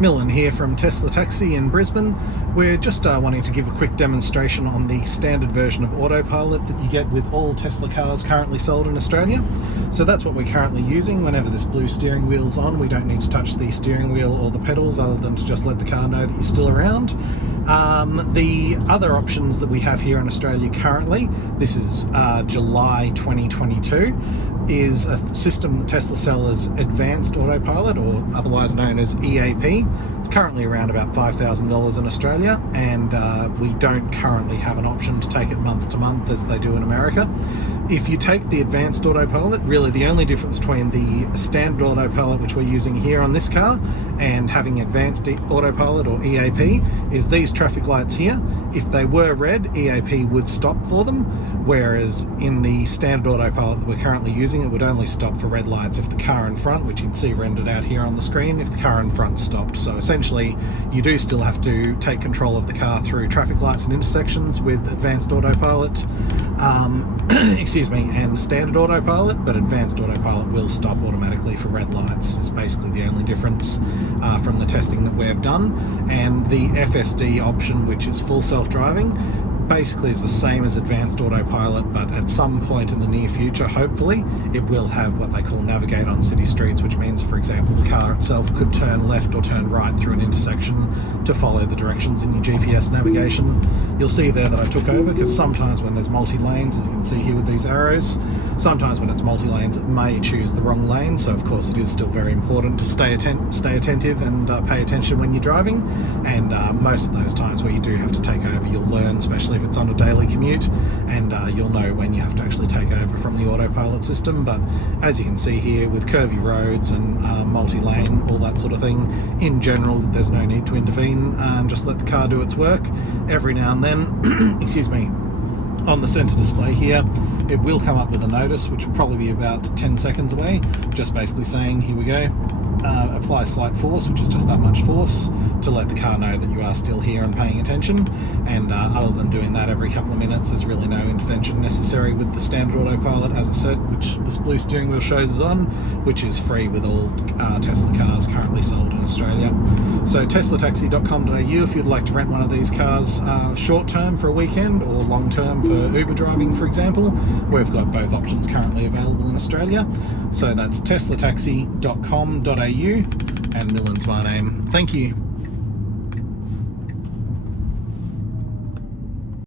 Millin here from Tesla Taxi in Brisbane. We're just wanting to give a quick demonstration on the standard version of autopilot that you get with all Tesla cars currently sold in Australia. So that's what we're currently using. Whenever this blue steering wheel's on, we don't need to touch the steering wheel or the pedals other than to just let the car know that you're still around. The other options that we have here in Australia currently, this is July 2022, is a system that Tesla sell as Advanced Autopilot, or otherwise known as EAP. It's currently around about $5,000 in Australia, and we don't currently have an option to take it month to month as they do in America. If you take the Advanced Autopilot, really the only difference between the standard autopilot, which we're using here on this car, and having Advanced Autopilot or EAP, is these traffic lights here. If they were red, EAP would stop for them, whereas in the standard autopilot that we're currently using, it would only stop for red lights if the car in front, which you can see rendered out here on the screen, if the car in front stopped. So essentially, you do still have to take control of the car through traffic lights and intersections with Advanced Autopilot, and standard autopilot, but Advanced Autopilot will stop automatically for red lights. Is basically the only difference from the testing that we've done. And the FSD option, which is full self-driving, basically is the same as Advanced Autopilot, but at some point in the near future, hopefully, it will have what they call navigate on city streets, which means, for example, the car itself could turn left or turn right through an intersection to follow the directions in your GPS navigation. You'll see there that I took over, because sometimes when there's multi-lanes, as you can see here with these arrows, sometimes when it's multi-lanes it may choose the wrong lane, so of course it is still very important to stay attentive and pay attention when you're driving, and most of those times where you do have to take over, you'll learn, especially if it's on a daily commute, and you'll know when you have to actually take over from the autopilot system. But as you can see here, with curvy roads and multi-lane, all that sort of thing, in general there's no need to intervene and just let the car do its work. Every now and then, excuse me, on the center display here, it will come up with a notice, which will probably be about 10 seconds away, just basically saying, here we go, apply slight force, which is just that much force, to let the car know that you are still here and paying attention. And other than doing that every couple of minutes, there's really no intervention necessary with the standard autopilot, as I said, which this blue steering wheel shows is on, which is free with all Tesla cars currently sold in Australia. So Tesla-Taxi.com.au if you'd like to rent one of these cars short term for a weekend, or long term for Uber driving, for example. We've got both options currently available in Australia. So that's Tesla-Taxi.com.au, and Millin's my name. Thank you.